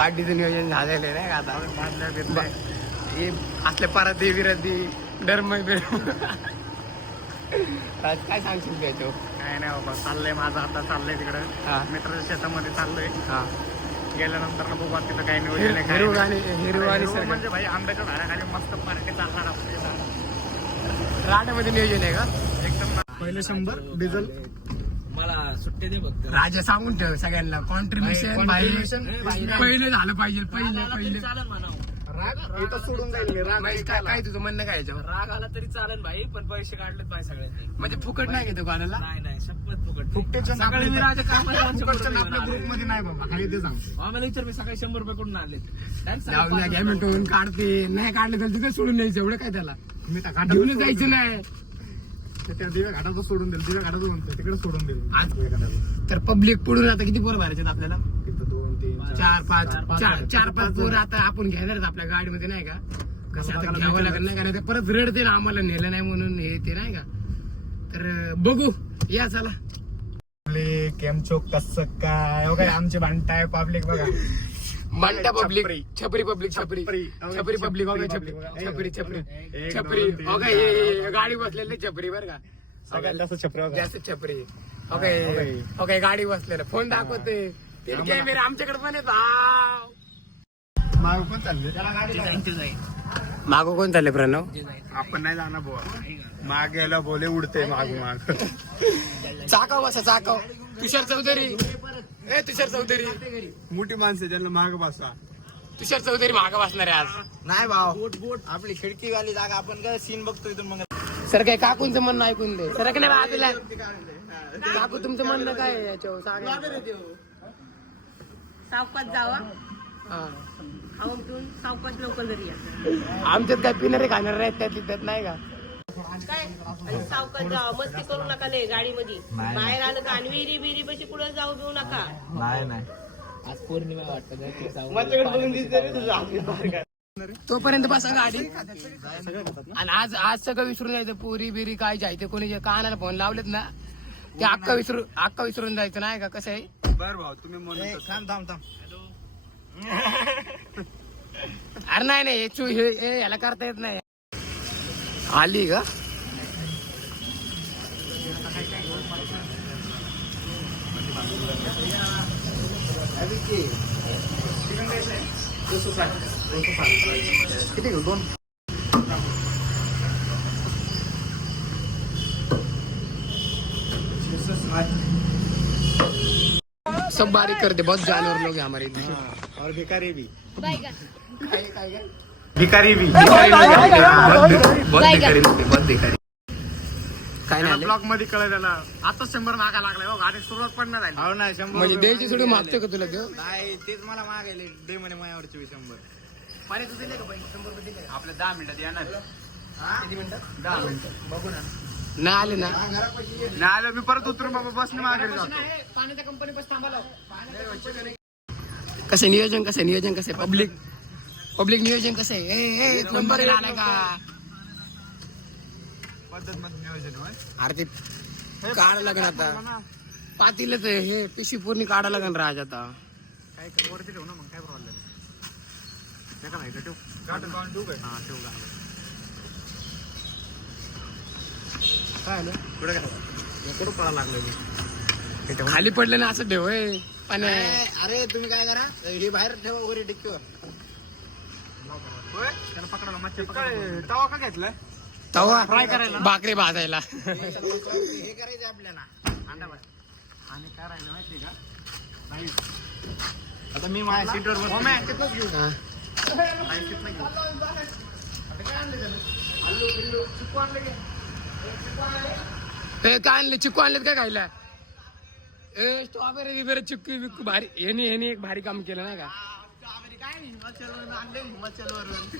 पार्टीचं नियोजन झालेलं आहे नाही आता हे असल्या परत विरती डरम काय सांगशील त्याच्यावर? काय नाही बाबा, चाललंय माझं आता, चाललंय तिकडं मित्राच्या शेतामध्ये चाललोय. गेल्यानंतर ना बघू तिथं काही नियोजन आहे. हिरो आणि म्हणजे भाई आंब्याच्या झाडाखाली मस्त पार्टी चालणार आपली. राड्यामध्ये नियोजन आहे का? एकदम पहिले 100 डिझेल मला सुट्टी दे फक्त. राजा सांगून ठेव सगळ्यांना कॉन्ट्रीब्युशन पहिले झालं पाहिजे. पहिले चालेल म्हणावं. राग इथं सोडून जाईल मी. राग काय तुझं म्हणणं काय याच्यावर? राग आला तरी चालेल भाई, पण पैसे काढलेत भाई सगळ्यांनी. म्हणजे फुकट नाही घेतो कोणाला? नाही शपथ फुकट. फुकटेच्या सगळे मी राजा कामाला आपल्या ग्रुप मध्ये नाही बाबा, हाय ते सांग. आम्हाला विचार, मी सकाळी 100 रुपये कुठून आणले? मिनिटून काढते नाही काढले तर तिथे सोडून द्यायचं. एवढं काय त्याला मी त्या घेऊन जायचं नाही. त्या दिव्या घाटाचं सोडून दिलं, दिव्या घाटाचं म्हणतो तिकडे सोडून दिलं. तर पब्लिक पुढून आता किती पोरं भरायचे आपल्याला? तिथं 2 3 चार पाच पोरं आता आपण घेणारच आपल्या गाडीमध्ये नाही का? कसं आता घ्यावं लागत नाही का? परत रडते ना आम्हाला नेलं नाही म्हणून हे ते नाही का? तर बघू या चला. केमचो कसं काय हो काय आमचे भांडताय पब्लिक बघा. मांडा पब्लिक, छपरी पब्लिक, छपरी पब्लिक हो छपरी हो काय? गाडी बसलेली छपरी बरं का? सगळ्यात जास्त छपरी जास्त छपरी हो काय? गाडी बसलेला फोन दाखवते. कॅमेरा आमच्याकडे पण येत. माग पण चालले. मागो कोण चालले प्रणव? आपण नाही जाणार बुवा. माग गेला बोले उडते माग चाकाव बसा चाकाव. तुषार चौधरी मोठी माणसं त्यांना माग बसा. तुषार चौधरी मागं बसणार आहे आज. नाही भाऊ, आपली खिडकी वाली जागा, आपण काय सीन बघतोय इथून. मग सर काय काकूंचं म्हणणं ऐकून दे. सर काय नाही काकू तुमचं म्हणणं काय आहे याच्यावर सांगा. सावकाश जावा, खाऊन पिऊन सावकाश लवकर घरी या. आमच्यात काय पिणारे खाणार नाहीत त्यात नाही का? काय आणि सावकाश जावा, मस्ती करू नका लय गाडीमध्ये. बाहेर आलं का आणि विहिरी बशी पुढे जाऊ देऊ नका. नाही आज पौर्णिमा वाटतं. तोपर्यंत बसा गाडी. आणि आज सगळं विसरून जायचं. पुरी बिरी काय जायचं, कोणी जे कानाला फोन लावलेत ना ते अक्का विसरून जायचं नाही का? कसं आहे बर भाऊ तुम्ही म्हणून थांब. अरे नाही हे याला करता येत नाही. आली का? किती घेऊ? 2 सब बारीक कर दे. बहुत जानवर लोग हैं हमारे इधर. और भिकारी भी. काय भिकारी भी. बहुत भिकारी. काय नाही ब्लॉक मध्ये कळलं ना. आता 100 मागा लागलाय हो. गाडी सुरुवात पण नाही झाली. हो ना 100 म्हणजे द्यायची सोडून मागतो का तुला देऊ? नाही तेच मला मागायले. दे म्हणे मायावरची 100. पाण्याचं दिले का पैसे? 100 रुपये दिले. आपल्या 10 मिनिटात येणार. किती मिनिटं? 10 मिनिटं. बघू ना. नाही आले ना. नाही आलं मी परत उतरून बाबा बसने मागे जातो. पाण्याच्या कंपनी पास थांबाला. कसं नियोजन कसं पब्लिक नियोजन कसं आहे? एक नंबर आलाय का? पद्धत मध्ये नियोजन होय. अरे ते काढा लागेल आता. पातीलच हे पिशी पूर्ण काढा लागेल राज आता. काय कर वरती ठेव ना मग काय प्रॉब्लेम. एका नाही का ठेव. गाठून काढून ठेवू काय? हा ठेव का. काय आलं पुढे काय कुठं पळा लागलं. खाली पडलं ना असं ठेव पाण्या. अरे तुम्ही काय करा, हे बाहेर ठेवा वगैरे डिक्कीवर. त्याला पकडायला मच्छी पकडायला. तवा का घेतलाय? तवा फ्राय करायला, भाकरी भाजायला. हे करायचं आपल्याला. आणि काय राहिलं माहिती का? नाही आता मी माझ्या सीटवर घेऊ. हा. काय आणले? चिक्कू आणलेत काय खायला? स्ट्रॉबेरी बिबेरी चिक्कू बिक्कू भारी. ह्यानी एक भारी काम केलं नाही का?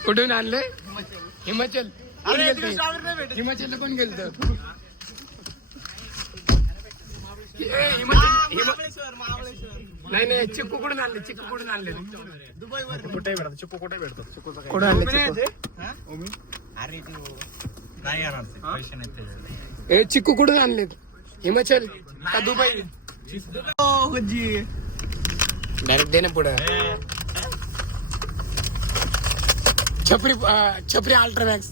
कुठून आणले? हिमाचल. हिमाचलला कोण गेलत? नाही चिक्कू कुठून आणले? कुठे भेटतो चिक्कू? कुठे भेटतो चिक्कू? कुठून आणले? अरे नाही येणार ते. पैसे नाही त्याच्याकडे. चिक्कू कुठून आणलेत? हिमाचल का दुबई? डायरेक्ट दे ना पुढे. छपरी अल्ट्रामॅक्स,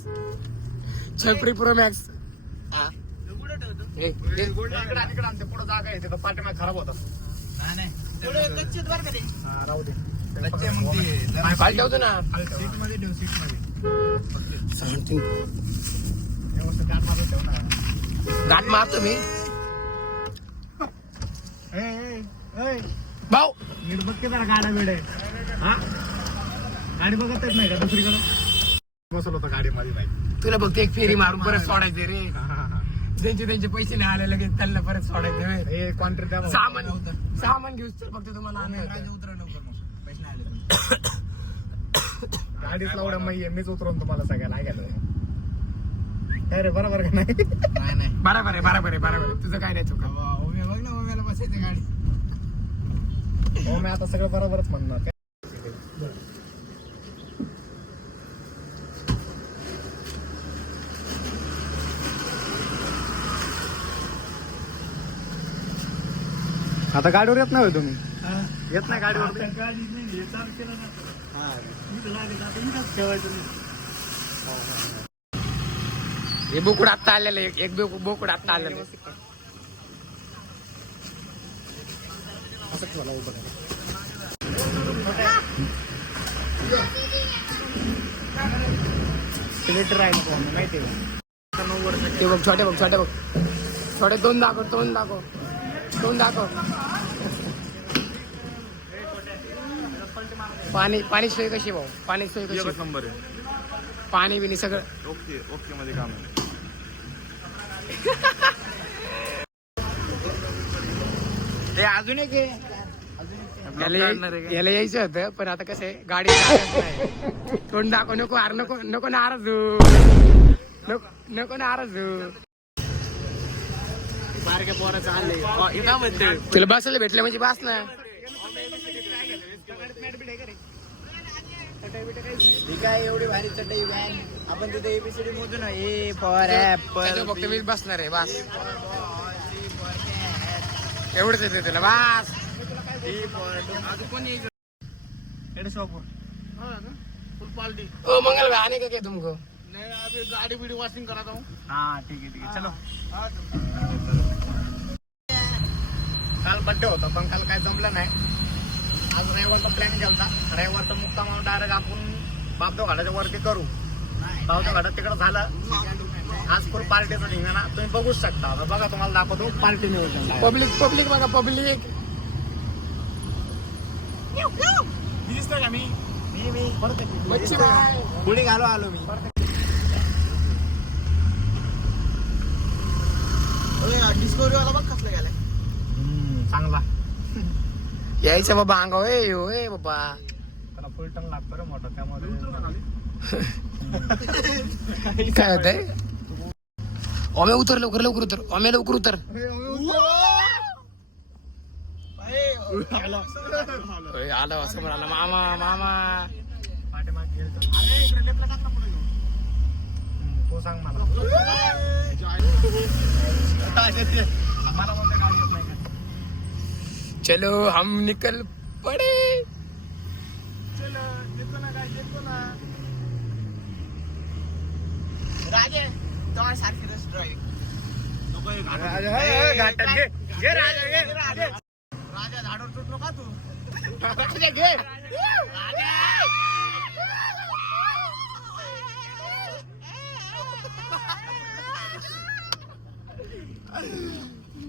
छपरी प्रो मॅक्स. पुढे जागा आहे तिथं पाठीमाग खराब होतात. राहू दे. फालत होतो ना. सीट मध्ये ठेव, सीट मध्ये. सांगतो व्यवस्थित गाठ मारून ठेव ना. गाठ मारतो मी भाऊ. नीट बघ की जरा गाड्या बिड्या. हा गाडी बघतच नाही का दुसरीकडे बसवलं होतं गाडी माझी बाईक. तुला बघते एक फेरी मारून परत सोडायचे रे. त्यांचे पैसे नाही आले लगेच त्यांना परत सोडायचे. हे कॉन्ट्रॅक्ट द्या. सामान घेऊच तर फक्त तुम्हाला आम्ही होतं. उतरा लवकर मग, पैसे नाही आले तर. गाडीच लावड्या मग मीच उतरवून तुम्हाला सगळ्याला ऐकायला. काय रे बरोबर का नाही? नाही बरोबर आहे. तुझं काय नाही चुका. ओम्या बघ ना, ओम्याला बसायचं गाडी. हो मी आता सगळं बरोबरच म्हणणार. आता गाडीवर येत नाही तुम्ही? येत नाही गाडीवर? हे बोकुड आत्ता आलेलं एक बोकुड आत्ता आलेलं. असं ठेवला उभं करा. लिटर आहे नको माहिती आहे का? 9 वर्ष. ते बघ छोटे दोन दाखव. पाणी सोय कशी भाऊ? पाणी सोय कशी? एकच नंबर आहे. पाणी बिनी सगळं ओके मध्ये काम आहे. अजून एक आहे. याला यायचं होतं पण आता कसं आहे गाडी नाही. तोंड दाखव. नको नाराज हो. नको नाराज हो. बारक्या पोराचं आणलंय. तुला बसायला भेटलं म्हणजे बस ना. ठीक आहे, एवढी भारी चटई व्हॅन. आपण तिथे एबीसीडी मोजू ना. ए फॉर ऍपल, फक्त मी बसणार आहे बस. एवढंच येते तुला बस. फुल पार्टी. ओ मंगल भाई आने का क्या तुमको? नाही अभी गाडी बिडी वॉशिंग कराता हूँ. हा ठीक आहे चलो. काल बड्डे होता पण काल काय जमलं नाही. आज रविवारचा प्लॅन केला. रविवारचा मुक्काम डायरेक्ट आपण बापदेव घाटाच्या वरती करू. बापदेव घाटात तिकडं झालं. आज फुल पार्टीचा धिंगाणा तुम्ही बघूच शकता. आता बघा तुम्हाला दाखवतो पार्टी नियोजन. पब्लिक बघा पब्लिक. दिसतोय का मी मच्छी बाय. पुढे घालो आलो मी. डिस्कवरी वाला बघ कसलं गेलाय. चांगला. यायचं बाबा अंगाव ए बाबा. त्याला फुल टन लागतो रे मोठा त्यामध्ये. काय होतंय? ओमे उतर लवकर उतर. ओमे लवकर उतर. आलं समोर आला मामा. पाठीमाग गेलं. अरे इकडे लेफ्टला टाक ना पुढे. तो सांग मला. मला म्हणते गाडी येत नाही का? चलो हम निकल पडे. चलो येतो ना गाडी येतो ना. राजे तुम्हाला सारखी रस ड्राईव्ह. घाटात घे. घे राजा घे. राजा झाडावर सुटलो का तू? राजा घे.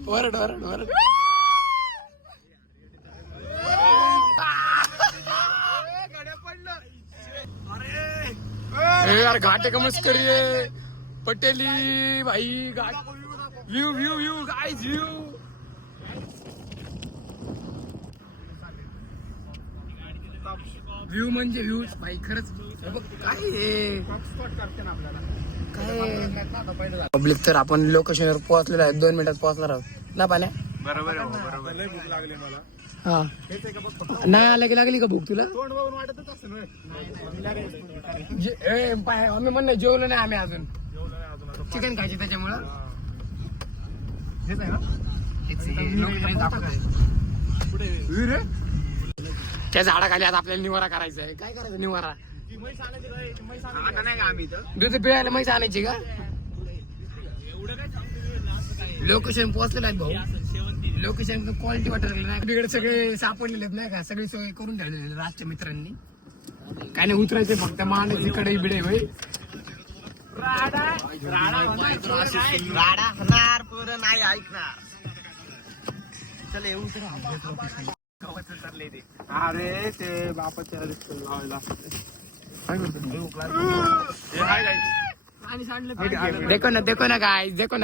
वरड. यार घाटे का मस्करी है पटेली भाई. घाट व्यू गाइस व्यू म्हणजे व्ह्यू भाई खरंच. काय पब्लिक तर आपण लोकेशनवर पोहोचलेलो आहे. 2 मिनिटात पोहोचणार आहोत ना पाण्या. बरोबर. भूक लागली मला. हा नाही आलं की लागली का भूक तुला? तोंड बघून वाटतच असेल. आम्ही म्हणलं जेवलो नाही आम्ही अजून. जेवलं नाही अजून. आता चिकन खायचे त्याच्यामुळं. हेच आहे ना. त्या झाडाखाली आता आपल्याला निवारा करायचा आहे. काय करायचं निवारा? आता नाही का आम्ही इथं दूध पिळायला म्हैस आणायची का? लोकेशन पोहोचलेलं आहे भाऊ. लोकेशन क्वालिटी वाटत नाही. तिकडे सगळे सापडलेले आहेत नाही का, सगळी सोय करून ठेवलेली राजच्या मित्रांनी. काय नाही उतरायचं फक्त मांडायची कडे बिडे होय. गाडा होणार पोरं नाही ऐकणार. चल येऊ अरे ते बापाच्या लावायला देखो ना गाइस, देखो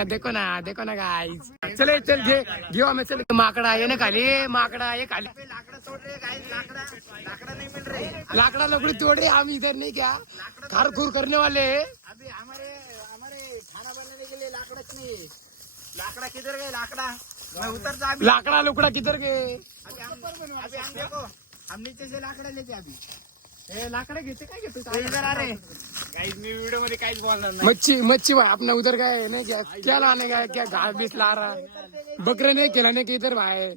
ना गाइस. चले चल घेऊ आम्ही. चल माकडा ये ना खाली, माकडा ये खाली. लाकडं सोड रे काय लाकडं नाही मिल रही. लाकडा लकड़ी तोड़ रहे हम इधर नहीं क्या, खार खूर करने वाले. अभी हमारे खाना बनाने के लिए लाकड़ा चाहिए. लाकड़ा किधर गए लाकड़ा. मैं उतर जा अभी. लाकडा लुकड़ा किधर गए? अभी हम देखो हम नीचे से लाकड़ा लेते अभी. लाकडा घेते काय घेते इधर आ रहे. काहीच मी व्हिडिओ मध्ये काहीच बोलणार नाही. मच्छी भाई अपना उधर गए नहीं क्या, क्या लाने गए, क्या घास बीस ला रहा है. बकरे नहीं खिलाने के इधर भाई.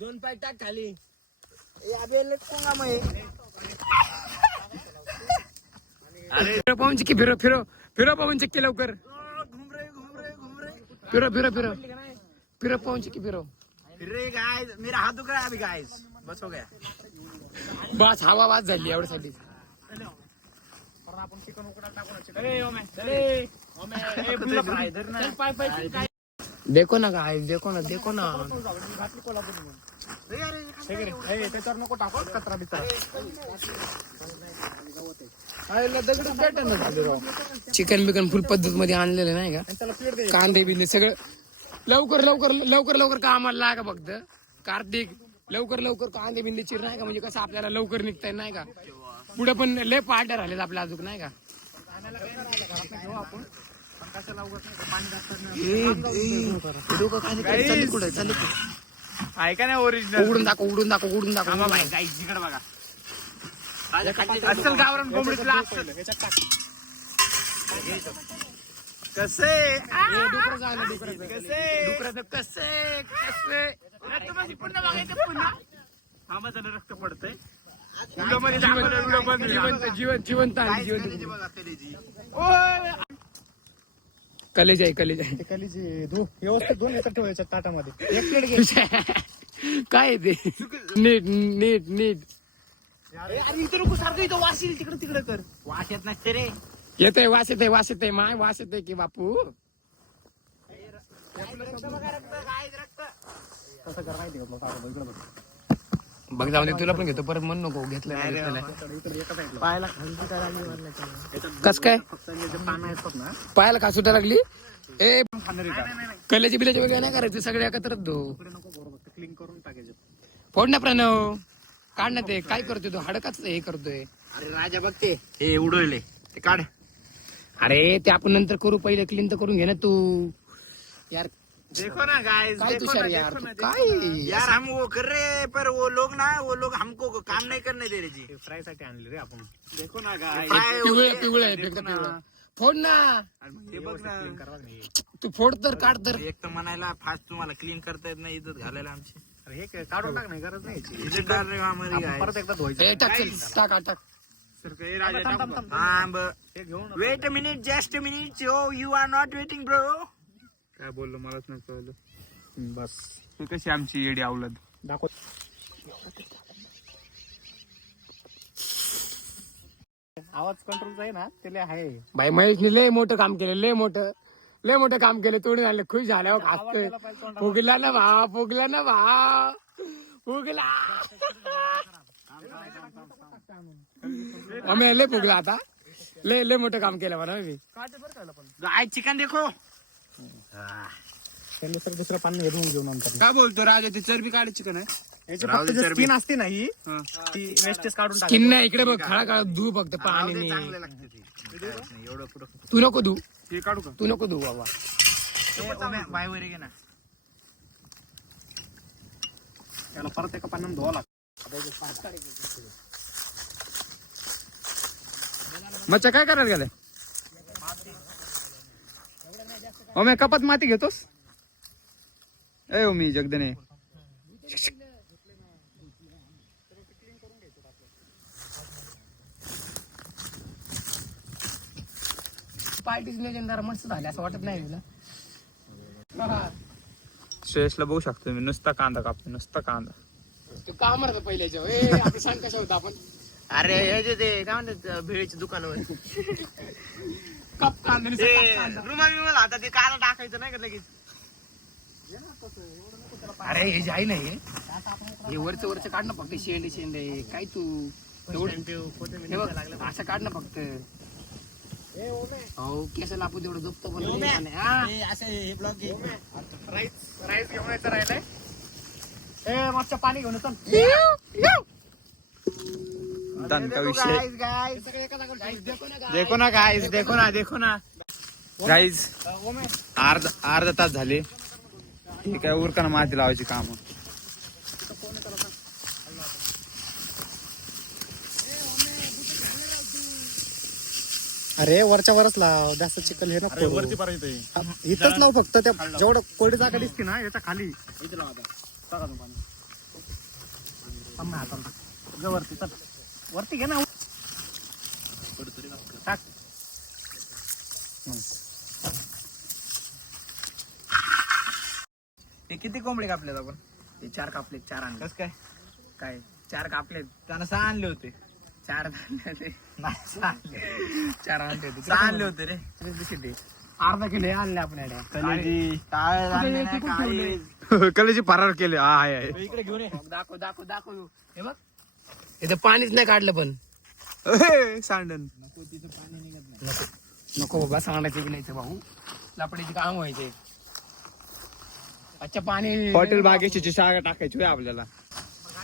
दोन पाय टाक खाली. अबे लटकूंगा मैं. फिरो पवन चिक्की, फिरो पवन चिक्की लवकर. घूम रहे. फिरो पवन चिक्की फिरो. फिर रहे गाइस. मेरा हाथ दुख रहा है अभी गाइस. बस हो गया. बस हवा वाज झाली एवढ्यासाठी. देखो ना गाइस, देखो ना. त्याच्यावर नको टाकू कचरा बिचरा. चिकन बिकन फुल पद्धत मध्ये आणलेलं नाही का, कांदे बिंदे सगळं लवकर कामाला लागा फक्त. कार्तिक लवकर कांदे बिंदे चिर नाही का, म्हणजे कसं आपल्याला लवकर निघताय नाही का. पुढे पण लय पार्ट्या राहिलेत आपल्या अजून नाही का. ऐका नाही ओरिजिनल उघडून दाखव. गाईस इकडे बघा. असेल गावरान कोंबडीतला कसे आम्हाला रक्त पडतंय. जिवंत कलेज आहे. व्यवस्थित दोन एकर ठेवायच्या ताटामध्ये. एक प्लेट घे. काय ते नीट अरे इथं नको सारखं इथं वास येईल. तिकडे कर. वास येत नसते रे. येतंय वास येतंय माय वास येतंय की बापू. बघ जाऊ दे, तुला पण घेतो परत म्हण नको घेतलं. पायाला कस काय पानं असतात ना पायाला का सुटा लागली. ए कलेचे बिलेचे वगैरे नाही करायचे, सगळे एकत्रच धो. क्लीन करून टाकायचे. फोड ना प्रणव, काढ ना ते. काय करतोय तो, हडकाच हे करतोय. अरे राजा बघते हे उडवले ते काढ. अरे ते आपण नंतर करू, पहिले क्लीन तर करून घे ना तू यार. देखो ना गाइस, काय देखो तुषार ना, यार, देखो तू ना, काय यार हम वो कर रहे हैं पर वो लोग हमको काम नहीं करने दे रहे जी. फ्राय साठी आणले रे आपण. देखो ना गाइस, पिवळे आहे, एकदम पिवळं. फोड ना हे बघ ना. तू, फोड तर काढ तर. एक तर म्हणायला फास्ट तुम्हाला क्लीन करता येत नाही इज्जत घालायला आमची. अरे हे काढून टाक, नाही गरज नाही याची. इज्जत डाल रहे हो हमारी आपण guys. परत एकदा धुवायचं. ए, टाक चल, टाक. सर, हे राजा टाकू का? हाँ हे घेऊन wait a minute, just a minute. Oh you are not waiting bro. काय बोललो मलाच नाही कळलं. बस हे कशी आमची येडी अवलद दाखव. आवाज कंट्रोलचा आहे ना, ते लय आहे. भाई महेशने लय मोठं काम केलं, लय मोठं काम केलं. तोडून आले, खुश झाल्यावर हसतोय. फुगला ना भा. आम्ही लय फुगला आता. लय मोठं काम केलं म्हणा मी. गाय चिकन देखो. त्यांनी सर दुसरं पाणी घेऊन नंतर. काय बोलतो राजा, ते चरबी काढ चिकन आहे. याची फक्त स्किन असते ना ही, ती वेस्टेज काढून टाक. स्किन नाही इकडे बघ, खळा धू फक्त पाणी. चांगले लागते ते. एवढं पुढं तू नको धू, हे काढू का? तू नको धू बाबा. बाय वर घे ना. त्याला परत एका पाण्यानं धुवा लागतं. मच्छा काय करायला गेलाय? मी कपात माती घेतोस. ए मी जगदने पार्टीच नियोजन जरा मस्त झाले असं वाटत नाही तुला? श्रेयसला बघू शकतो मी, नुसता कांदा कापतो, नुसता कांदा. तू का म्हणत पहिल्याच्या आपलं सांग कसं होतं आपण अरे हे जे ते काय म्हणतात भेळीच्या दुकानावर कप कांदा रुमाल बिमाल आता ते काला टाकायचं नाही का लगेच. अरे हे जे आहे ना हे वरचं काढ ना फक्त शेंडे काय तू हे बघ, असं काढ ना फक्त. हो केस लापू तेवढं झोपतो पण राईस घेऊन यायचं राहिलंय. ए मस्त पाणी घेऊन चल. दणका विषय. देखो ना गाईज, देखो ना गाईज. अर्धा तास झाले, ठीक आहे. उरकाना माती लावायची काम. अरे वरच्या वरच लाव, जास्त चिकल हे ना वरती इथंच लाव फक्त. त्या जेवढं कोरडी जागा दिसते ना याच्या खाली इथे लाव. आता टाका तो पाणी वरती चल, वरती घे ना टाक. हे किती कोंबडे कापलेत आपण? हे 4 कापले, 4 आणले. कसं काय? काय 4 कापलेत? त्यानं 6 आणले होते. 4 आणले. 4 आणले होते. 6 आणले होते रे. अर्धा किलो हे आणले आपल्याकडे. कलेजी फरार केले. आहे इकडे घेऊन ये. दाखव हे बघ, इथं पाणीच नाही काढलं पण. सांडन. नको बाबा, सांगायचं की नाही भाऊ, लापडीचे काम व्हायचे. अच्छा पाणी हॉटेल बागेची शाळा टाकायची होय आपल्याला.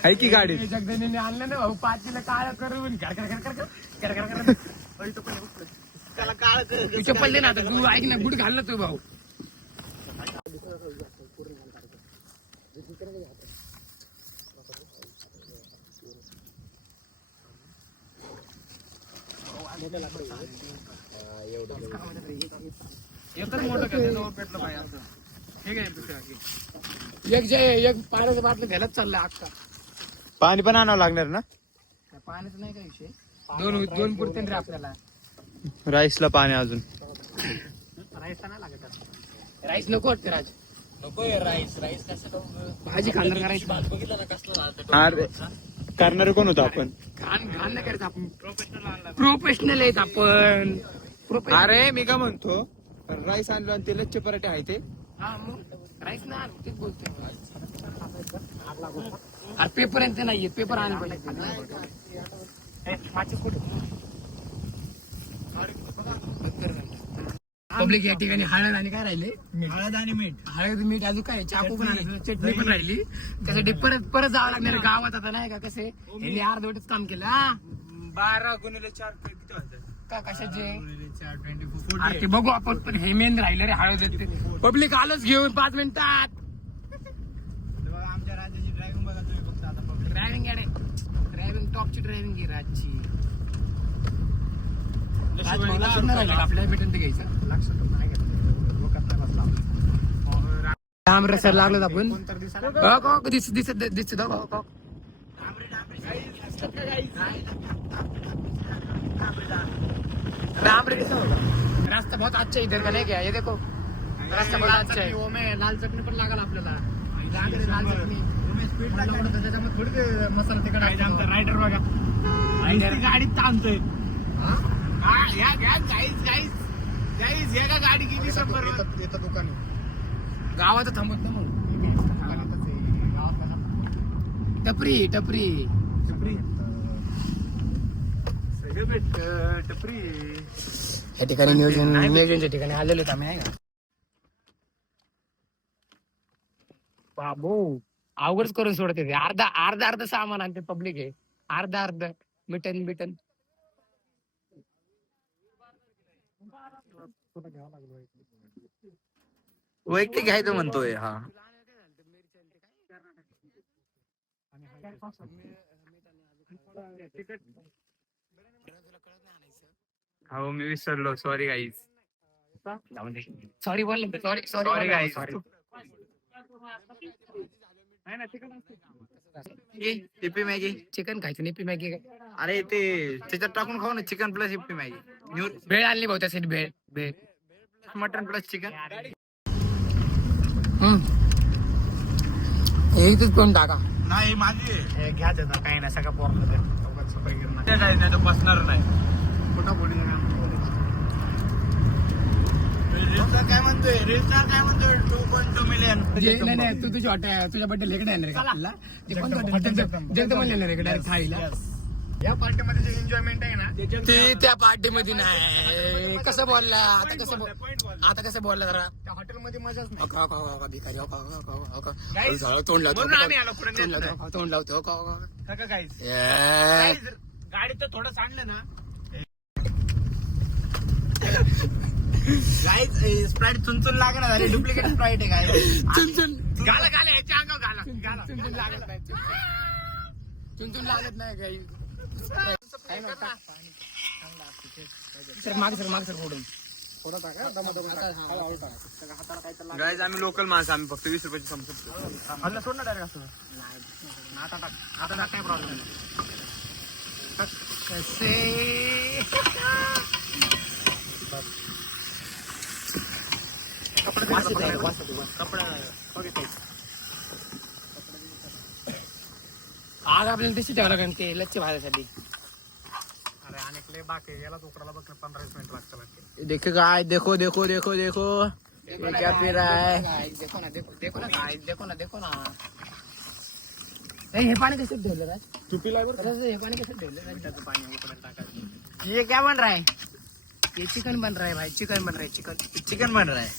आहे की गाडी? जगदनीने आणलं ना भाऊ, 5 किलो काळ करून कर. त्याला काळ तू चप्पल दे ना आता, तू ऐक ना, बूट घाल ना तू भाऊ. एकच मोठं पेटलं पाहिजे. एक पाण्याचं बाटलं घ्यायलाच चाललंय अख्खा. पाणी पण आणावं लागणार ना? पाण्याचं नाही का विषय, दोन पुरते रे आपल्याला. राईसला पाणी अजून. राईस नाही लागत. राईस नको वाटते राज. नको राईस कसं भाजी खाणार करायची. बघितलं ना कसलं अरे करणार कोण होतो आपण? घाण नाही करायचं आपण. प्रोफेशनल आहेत आपण. अरे मी काय म्हणतो, राईस आणलो आणि ते लच्छे पराठे आहे ते. हा मग राईस ना तेच बोलतोय. अरे पेपर यांचे नाहीये, पेपर आणले पाहिजे. पब्लिक या ठिकाणी हळद आणि काय राहिले? हळद आणि मीठ. हळद मीठ अजून काय, चाकू पण आणले, चटणी पण राहिली. त्यासाठी परत जावं लागणार गावात आता, नाही का? कसे यांनी अर्धवटच काम केलं. 12 गुणिले 4 किती होतात? का कशाचे अरे ते बघू आपण, पण हे मेन राहिलं रे हळद. पब्लिक आलंच घेऊन 5 मिनिटात. आमच्या राज्याची ड्रायव्हिंग बघा तुम्ही फक्त आता. पब्लिक ड्रायव्हिंग टॉपची ड्रायव्हिंग घे राजची. आपल्याला भेटून ते घ्यायचं. लांब रस्त्याला लागलो आपण. दिसत रास्ता बहुत अच्छा इधर का नाही क्या? ये देखो रास्ता बहुत अच्छा है. लाल चटणी पण लागल आपल्याला. लाल चटणी त्याच्यामध्ये थोडी मसाला तिकडे रायडर बघा, गाडीत थांबतोय. गाडी गेली येतं दुकानी गावात थांबत ना मग. टपरी या ठिकाणी नियोजनच्या ठिकाणी आलेलो आहेत आम्ही, आहे का बाबू? अवघडच करून सोडते ते. अर्धा सामान आणते पब्लिक आहे. अर्ध मिटन वैयक्तिक घ्यायचं म्हणतोय. हा हो मी विसरलो. Sorry guys. सॉरी बोल. Sorry guys. Hippie Maggi. Chicken खायचं नाही, हिप्पी मॅगी काय? अरे ते त्याच्यात टाकून खाऊ ना, चिकन प्लस हिप्पी मॅगी. भेळ आणली भाऊ त्यासाठी भेळ भेळ मटन प्लस चिकन. हे इथेच पण टाका. नाही माझी आहे. हे घ्या त्याचा काही नाही सगळं पोरला ते काही नाही, तो बसणार नाही. कुठं बोलू काय म्हणतोय रेस्टार काय म्हणतोय 2.2 मिलियन. नाही नाही तू तुझ्या बड्डे लेकडे येणार का आपल्याला ते कोणतं जगदमन येणार आहे डायरेक्ट थाळीला. या पार्टीमध्ये जे एन्जॉयमेंट आहे ना ते त्या पार्टी मध्ये नाही. कसं बोलला आता कसं बोलला जरा त्या हॉटेलमध्ये मजाच नाही. तोंड म्हणून आम्ही आलो पुढे नेत नाही. लावतो तोंड लावतो सगळं काहीच ए. गाडीचं थोडं सांडलं ना गाईच स्प्राईट चुनचुन लागणार झाली. डुप्लिकेट स्प्राईट आहे गाय. चुनचुन गाला गाला ह्याच्या अंगावर गाला गाला चुनचुन लागत नाही चुनचुन लागत नाही काही. सर माग सर फोडून गाईज आम्ही लोकल माणसं, आम्ही फक्त 20 रुपयाची समजतो. हल्ला सोड ना डायरेक्ट असं. आता टाक काय प्रॉब्लेम नाही. आग आपल्याला तशी ठेवावं लागेल ते लच्छी भाजायसाठी. अरे अनेक लय बाकी याला उकडायला बघ 15-20 मिनिट लागतं बाकी. देखो गाय, देखो देखो देखो देखो ये क्या पी रहा है. देखो ना देखो ना हे पाणी कसं ठेवलं राज चुपीला हे पाणी कसं ठेवलं त्याचं पाणी उकडायला टाकायचं. ये क्या बन रहा है. ये चिकन बन रहा है भाई चिकन बन रहा है चिकन बन रहा है.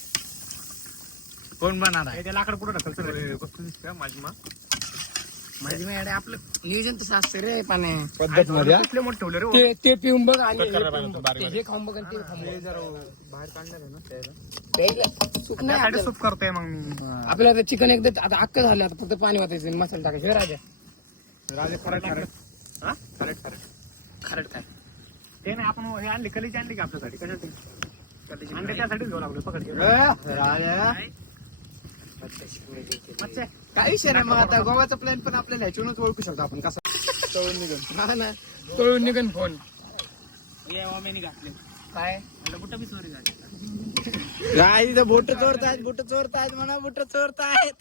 कौन बना रहा है. ते लाकड कुठं ढकलतं माझी मा म्हणजे मी अरे आपलं नियोजन तसं असतं रे पाणी पद्धत मध्ये कसले मोठे ठेवले रे. ते पिऊन बघ आणि हे खाऊन बघ आणि ते खाऊन बघ. बाहेर काढणार आहे ना प्यायला सूप नाही त्यासाठी आपल्याला. सूप करतोय मग मी. आपल्याला चिकन एकदा आता अक्क झालं आता फक्त पाणी वाटायचं मसाला टाकायचं हे राजा राजे खरट हा? खरट खारट काय ते नाही आपण हे आणली कलीची आणली का आपल्यासाठी कशासाठी अंडे त्यासाठीच घेऊ लागलो पकड घेऊ. अच्छा काय विषय नाही मग आता गोवाचा प्लॅन पण आपल्याला ह्याच्यावरूनच ओळखू शकतो आपण कसं तळून निघून हा ना तळून निघून फोन ये ओमेनी घातले काय म्हणलं कुठं बी चोरी झाली. गाय इथं बोट चोरतायत म्हणा बोट चोरतायत.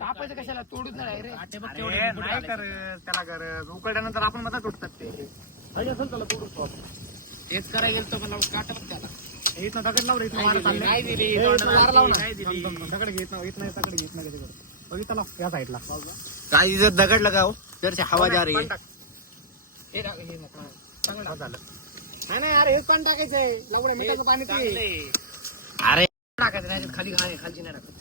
कापायचं कशाला तोडूच नाही रे अरे नाही करत त्याला गरज उकळल्यानंतर आपण मधात उठतात ते. तेच करायला गेलं तर मला काटा पण त्याला इथनं दगड लाव रे इथनं वारा चाललंय. नाही दिली, ए, इथनं वारा लाव ना. नाही दिली. दगड घेत ना इथनं दगड घेत ना तिकडे. इथं लाव या साईडला. गाय इधर दगड लगाओ, इधर से हवा जा रही है. हे राव, हे नको. चांगलं झालं नाही नाही अरे हेच पाणी टाकायचंय लावडं मिठाचं पाणी ते अरे टाकायचं नाही त्यात खाली खालची नाही टाकायचं.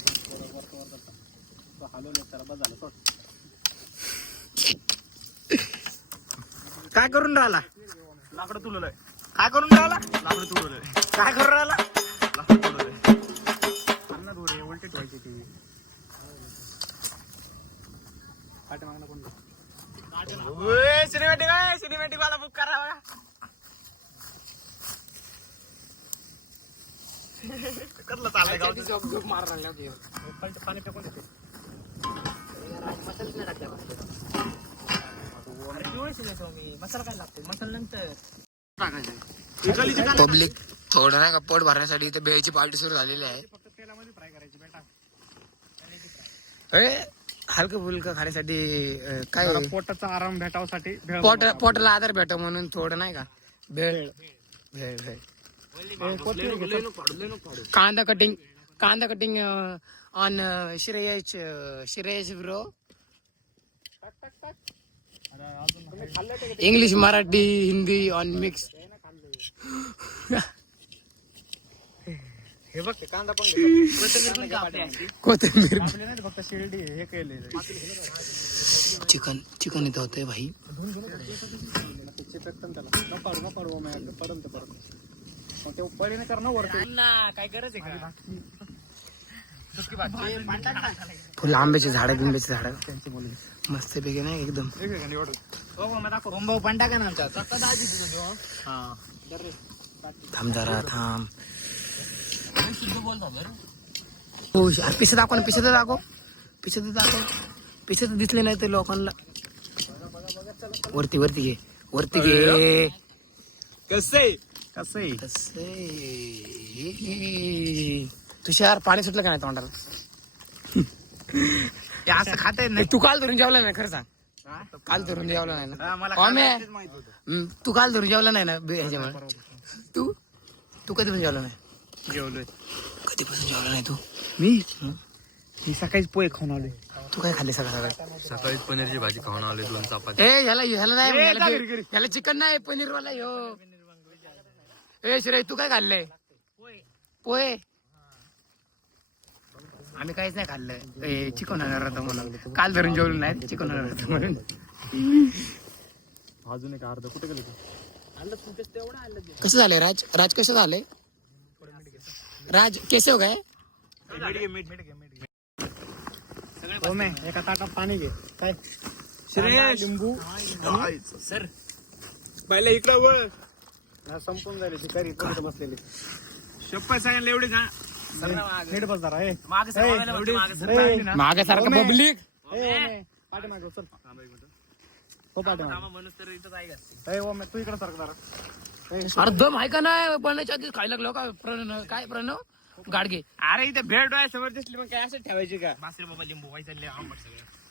काय करून राहिला. लाकडं तुललंय. काय करून राहिला. लाकडं तुललंय. काय करून राहिला. लाकडं तुललंय. अन्न दूर आहे उलटी ठेवायची ती. पाठीमागनं कोण सिनेमॅटिक वाला बुक करा. कसलं चाललंय गाव. झोप मार राहिला होती. पाणी फेकून देते. मसालाच नाही टाकला मसाला काय लागतो मसाला नंतर पब्लिक थोडं नाही का पोट भरण्यासाठी इथे बेळची पार्टी सुरू झालेली आहे. फक्त तेलामध्ये फ्राय करायची बेटा. हलकं फुलकं खाण्यासाठी काय जरा पोटाचा आराम भेटावसाठी भेळ पोटाला आधार भेट म्हणून थोडं नाही का भेळ भेळ भेळ कांदा cutting on Shreyash bro. English Marathi Hindi on mix. हे बघ कांदा पण कोथिंबीर आपले नाही फक्त शिर्डी हे केले. चिकन इथं होतंय भाई. काय गरज आहे का. फुल आंब्याचे झाड बिंब्याचे झाड मस्त पैकी नाही एकदम. थांब जरा थांब. हो पिसे दाखव ना पिसे तर दाखव पिसे दिसले नाही ते लोकांना. वरती वरती घे वरती घे. कसं तुषार पाणी सुटलं का नाही तोंडाला? ते असं खाताय ना. तू काल धरून जेवला नाही खरं सांग. काल धरून जेवला नाही ना? तू काल धरून जेवला नाही ना ह्याच्यामुळे? तू कधीपासून जेवला नाही? जेवलोय कधीपासून जेवला नाही तू? मी सकाळीच पोहे खाऊन आलोय. तू काय खाल्ले सकाळी? सकाळी पनीरची भाजी खाऊन आले 2 चपाती. ह्याला नाही, ह्याला चिकन नाही, पनीर वाला हो. श्रेय तू काय खाल्लंय? पोहे. आम्ही काहीच नाही खाल्लंय. चिकन आणणार होतं म्हणून. काल धरून जेवलो नाही, चिकन आणणार होतं म्हणून. अजून एक अर्ध कुठे गेले? कसं झालंय राज कसं झालंय? राज केसव काय? एका ताटात पाणी घे. काय श्रेयस लिंबू सर पहिले इकडं वळ. संपून झाली भिकारी परत बसलेली. शप्पा सांगायला एवढे का नीट बस जरा. मागासारखं पब्लिक. पाठीमागे चल. हो पाठीमागे. ओमे तू इकडे सरक जरा. अरे दम आहे का नाही? बनण्याच्या आधीच खायला लागलो का? काय प्रणव गाडगे? अरे इथे भेट डोळ्यासमोर दिसली मग काय असं ठेवायची का?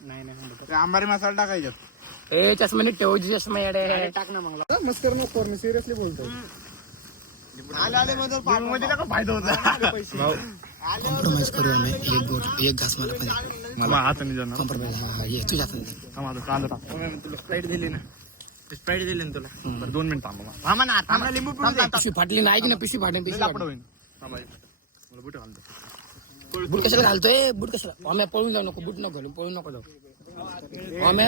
नाही आंबारी मसाला टाकायचा. ए चष्मा नीट ठेव, चष्मा येडे. टाक ना मग. मस्त करू नको, मी सिरियसली बोलतोय. फायदा होता. कॉम्प्रोमाइज करू आम्ही. एक घास मला पण हाताने जाणार. कॉम्प्रोमाइज. हा ये तुझ्या हाताने. कांदा तुला स्प्राईट दिली ना. स्प्राईट दिली ना तुला. 2 मिनिट थांबा ना. थांबा लिंबू पिळून दे. पिशवी फाटली नाही की ना? पिशवी फाटली. पिशवी लापड फाटली. होईल. थांबा मला बुट घालतो. बूट कशाला घालतोय? बूट कशाला? आम्ही पळून जाऊ नको. बूट नको घालू. पळून नको जाऊ. आम्ही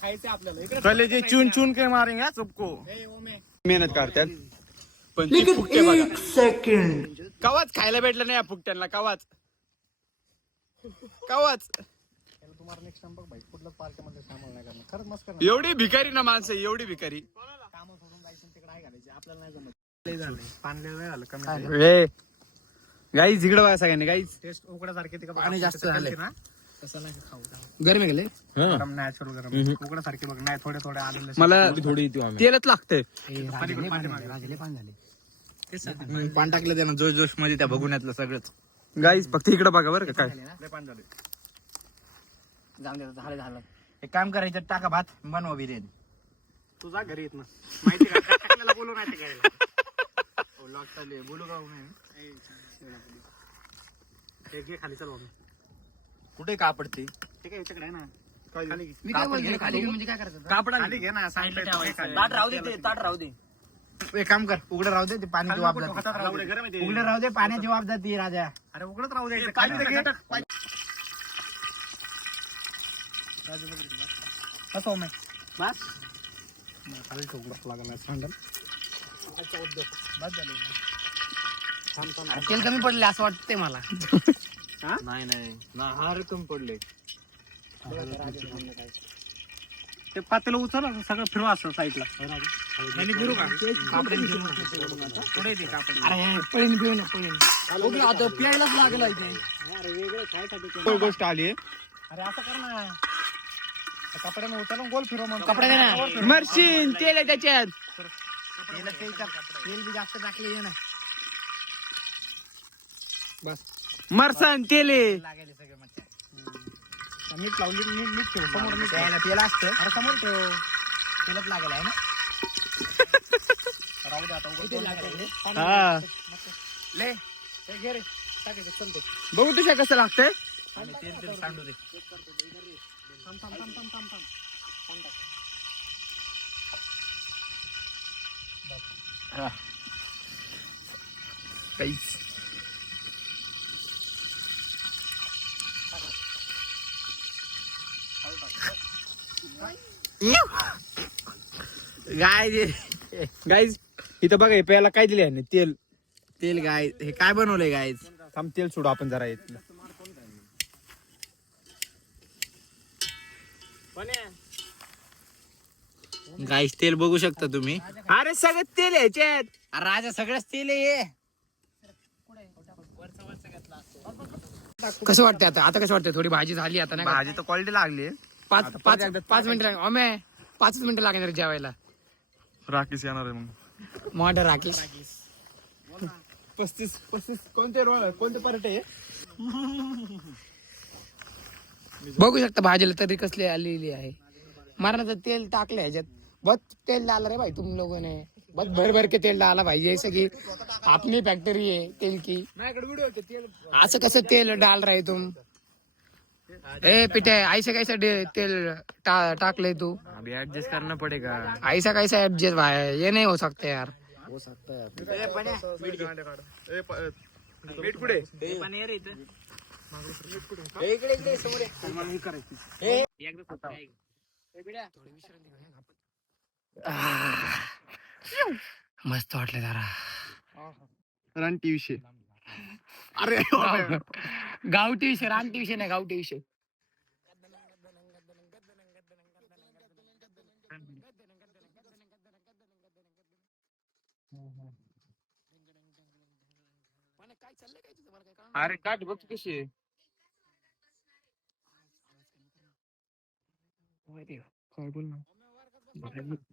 खायचं आपल्याला. पहिले जे चून चून के मारेंगे सबको. मेहनत करतात पण ते फुकटे बघा. कवाच खायला भेटलं नाही या फुकट्यांना. कवाच तुम्हाला नेक्स्ट टाइम बघ भाई कुठल्याच पार्कमध्ये सामील नाही करणार. खरंच मस्त करणार. एवढी भिकारी ना माणसं. एवढी भिकारी. काम सोडून जायचं तिकडे आहे घालायची. आपल्याला नाही जमत. पाणी लय झालं कमी. गाईज इकडे बघा सगळ्यांनी. गाईज टेस्ट उकड्यासारखे तिकडे पाणी जास्त झालंय. तसं नाही खाऊ. गरम आहे गेले. गरम नॅचरल गरम उकड्यासारखे बघ. नाही थोडे थोडे आलेले. मला तेलच लागतंय. राजाले पाणी झाले. पान टाकलं त्यानं जोश जोश मध्ये त्या बघून सगळंच. गाईज फक्त इकडे बघा बरं का. काय लय पाणी झाले. जाऊन दे, झालं. एक काम करायचं. टाका भात बनवा बिर्याणी. तुझा घरी येत ना माहिती का? टाकण्याला बोलू नाही काय बोलू का खाली चल बाबा. कुठे कापड ते? ठीक आहे इकडे आहे ना. मी काय बोलतो? खाली घेऊन म्हणजे काय करायचं? कापड खाली घे ना. साईडला ठेवायचं. ताट राहू दे. एक काम कर. उघडं राहू दे. ते पाण्याची वाफ जाते. गरम आहे ते. उघडं राहू दे. पाण्याची वाफ जाते राजा. अरे उघडत राहू द्यायचं. खाली घे. कसं हो मी बस खाली उघडत लागला सांडल. तेल कमी पडले असं वाटतंय मला. नाही ना हार कमी पडले. ते पातेलं उचल सगळं फिरवा असं साईडला. फिरू का? पुढे ते कापड. अरे पळीन पिऊ ना पळीन. आता प्यायलाच लागला इथे. अरे वेगळं खायसाठी गोष्ट आली. अरे असं कर ना. कपड्याने उचलून गोल फिरव मग. कपडे दे ना. मरशीन तेल आहे त्याच्यात. तेल बी जास्त टाकले ना. बस मरसान तेल आहे. लागेल सगळं मच्छा. मीठ लावली. मीठ ठेव समोर. मीठ तेल असतं. अरे समोर ठेव. तेलच लागेल आहे ना. राहू दे आता उघड. हा ले घे रे. टाकायचं चलते. बघू तुझ्या कसं लागतंय. आणि तेल सांडू दे. काहीच गाईज इथं बघा. प्यायला काय दिले यांनी? तेल. तेल गाय. हे काय बनवलंय गाईज? थांब तेल सोडू आपण जरा. येत गाईज तेल बघू शकता तुम्ही. अरे सगळं तेल आहे याच्यात. राजा सगळंच तेल आहे. कसं वाटतंय आता? आता कसं वाटतंय? थोडी भाजी झाली आता नाही का? भाजी तर क्वालिटी लागली. पाच मिनिटं ओमे 5 मिनिटं लागणार जेवायला. राकेश येणार आहे मग. मोठा राकेश 35 कोणते पार्ट आहे? बघू शकता भाजीला तरी कसली आलेली आहे. मरणाचं तेल टाकलं ह्याच्यात. बहुत तेल डाला रे भाई तुम लोगों ने. बहुत भर भर के तेल डाला भाई. जैसे की अपनी फैक्ट्री है तेल की. असं कसं तेल डाल रहे तुम? ए पिटे ऐसा कैसा तेल टाकले तू? अभी एडजस्ट करना पड़ेगा. ऐसा कैसा एडजस्ट भाई? ये नहीं हो सकता यार. मीठ कुठे? मस्त वाटलं जरा. रानटी विषय. अरे गावठी विषय रानटी विषय नाही गावठी विषय. अरे काट बघ कशी आहे. काय बोल ना.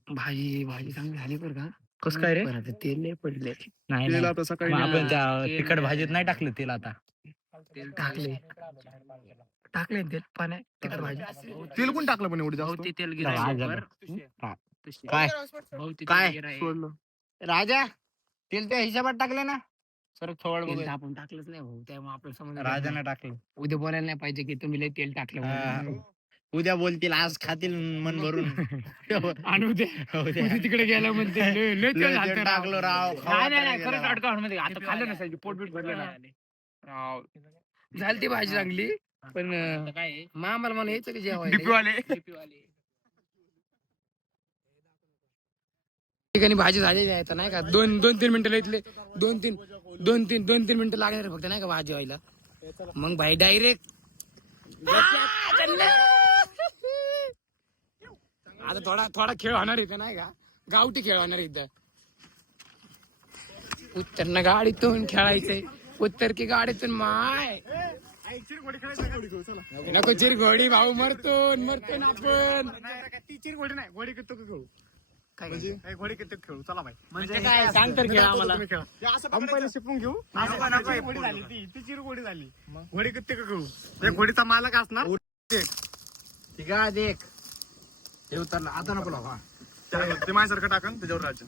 भाजी चांगली झाली बरं का. कसं काय रे? पण आता तेल नाही पडले. तेल आता सकाळी आपण त्या तिखट भाजीत नाही टाकलं तेल आता. टाकले तेल पाण्या तिखट भाजी. तेल कोण टाकलं पण एवढं जास्त? ते तेल काय काय सोडलं. राजा तेल त्या हिशोबात टाकले ना. सर थोडं तेल बघ. तर आपण टाकलंच नाही भाऊ. त्यामुळे आपलं समज राजाने टाकलं. उद्या बोलायला नाही पाहिजे की तुम्ही लय तेल टाकलं म्हणून. उद्या बोलतील आज खातील मन भरून. आणि उद्या तिकडे गेला म्हणते लय तेल झालतं राव. टाकलो राव. नाही खरंच अडकावून मध्ये आता खाल्लं नसायची पोट बीट भरलं ना राव. झाली ती भाजी चांगली पण मामाला मला यायचं की जेवायला. ठिकाणी भाजी झालेली आहे तर नाही का. 2-3 मिनिटं इथले 2-3 मिनिटं लागणार फक्त नाही का भाजी व्हायला. मग भाई डायरेक्ट आता थोडा खेळ होणार इथं नाही का. गावठी खेळ होणार इथं. उत्तरनं गाडीतून खेळायचंय. उत्तर की गाडीतून माय नको चिरघोडी भाऊ. मरतो आपण. ती चिरघोडी नाही घोडी किती खेळू. काय म्हणजे घोडी किती खेळू चला भाई. म्हणजे काय सांग तर खेळ आम्हाला. आपण पहिले शिकून घेऊ. घोडी झाली ती चिरघोडी झाली. घोडी किती खेळू. त्या घोडीचा मालक असणार. ठीक आहे देख हे उतरलं आता नको लावा. ते माझ्यासारखं टाकन त्याच्यावर राज्य.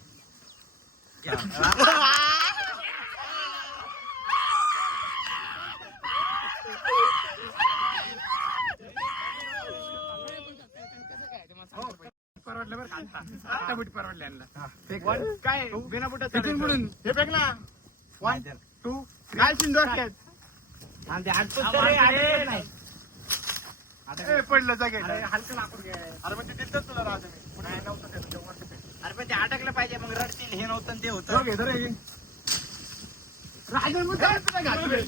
परवडलं बरं का. आता बुट परवडले यांना. काय बिना बुटात बुडून हे फेक ना. 1 2 काय सिंधू पडलं जागे हलकं लाकूड घे. अरे पण ते दिसतच तुला राजा मी. नाही नव्हतं त्याचं तेव्हा ते. अरे पण ते अटकलं पाहिजे मग रडतील. हे नव्हतं ते होतं. घे जरा हे. राजा मग काय तुला घातलंय?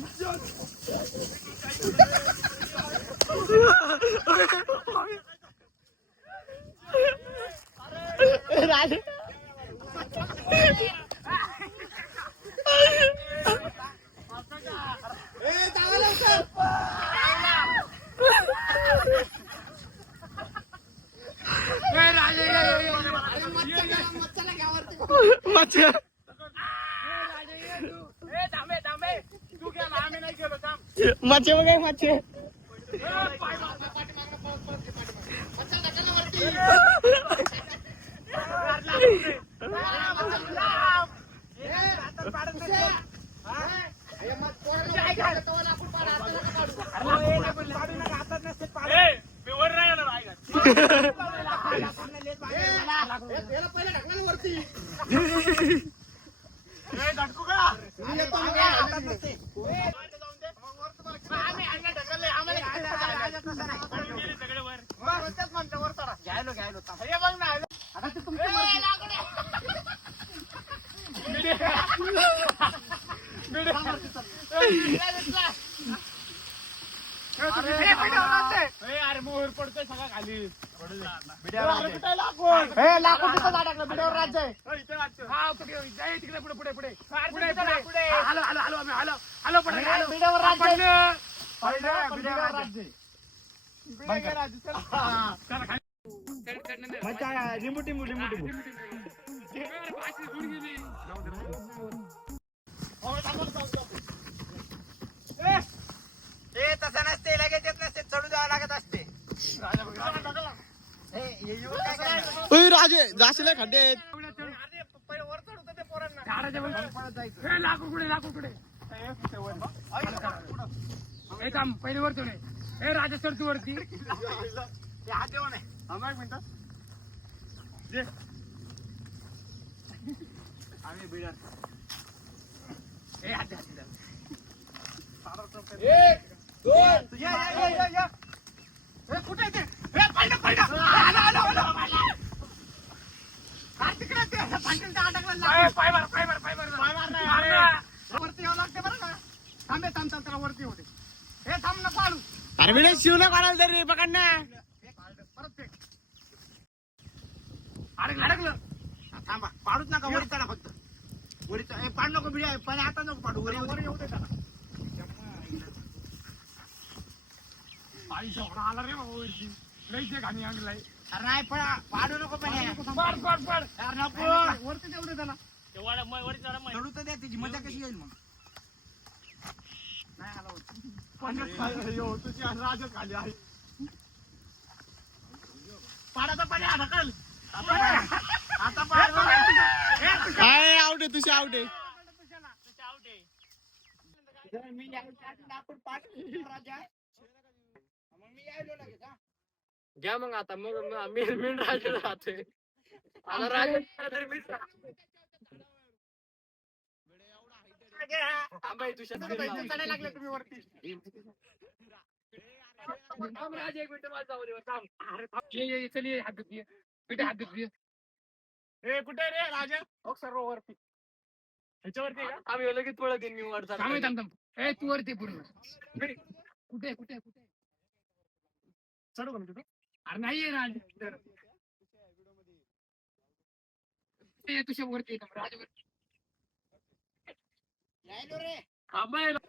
मच्छे वगैरे मच्छे. अरे मोहर पडतोय सगळं खाली. लाकूड तिथं अडकलं. बिड्यावर राज्य आहे. तिकडे पुढे पुढे पुढे hello hello hello hello hello पुढे बिड्यावर राज्य आहे. बिड्यावर राज्य आहे. लिंबू टिंबू लिंबू टिंबू हे तसं नसते, लगेच येत नसते, चढू द्यावं लागत असते. राजे जाशील खड्डे आहेत. पहिले वर चढवतो ते पोरांना. हे काम पहिले वरतो नाही. हे राजा सर तू वरती. हे हात देऊ नये. थांबा एक मिनिट. आम्ही बिडर. हे हात दे, हात दे. या. हे कुठे आहे ते? हे पडलं. हा, तिकडे ते. हे भांडण त्या अडकलेलं लागलं. पाय मार. पाय मार नाही. वरती यावं लागते बरं का. थांब त्याला वरती होते. हे थांब ना पाडू. अरे बिडर शिवला काढायला तरी पकड ना. परत फेक. अडकलं. थांबा, पाडूच नका, वरी चला फक्त. वरी पाड नको बिडी आहे, पण आता नको पाडू. वर येऊ दे त्याला. पायी शोभा आला रे बाबा वरती. लई ते घाणी आणलाय. अरे नाही पाडू नको पण हे. पड. अरे नको. वरती तेवढे त्याला. चढू तर द्या, त्याची मजा कशी येईल मग. नाही आला वरती. तुझी राजा खाली आहे. पाडाचा पाणी अडकल. आता पाड. आउट आहे तुझी आउट आहे. मी आपण पाड राजा. मग मी यायलो लगेच हा. घ्या मग आता मग मी राजा राहते. आता राजा तरी मी चढायला लागले तुम्ही वरती. राजा एक मिनिट माझं जाऊ दे. थांब. ये चल ये हात धुत. पिठे हात धुत. ए कुठे रे राजा? सर्व वरती. ह्याच्यावरती आहे का? आम्ही लगेच पळत येईन मी वाढता. थांब. ए तू वरती पूर्ण. कुठे चढू का मी तिथं? अरे नाहीये राज. ते तुझ्या वरती राजवरती. यायलो रे. थांबायला.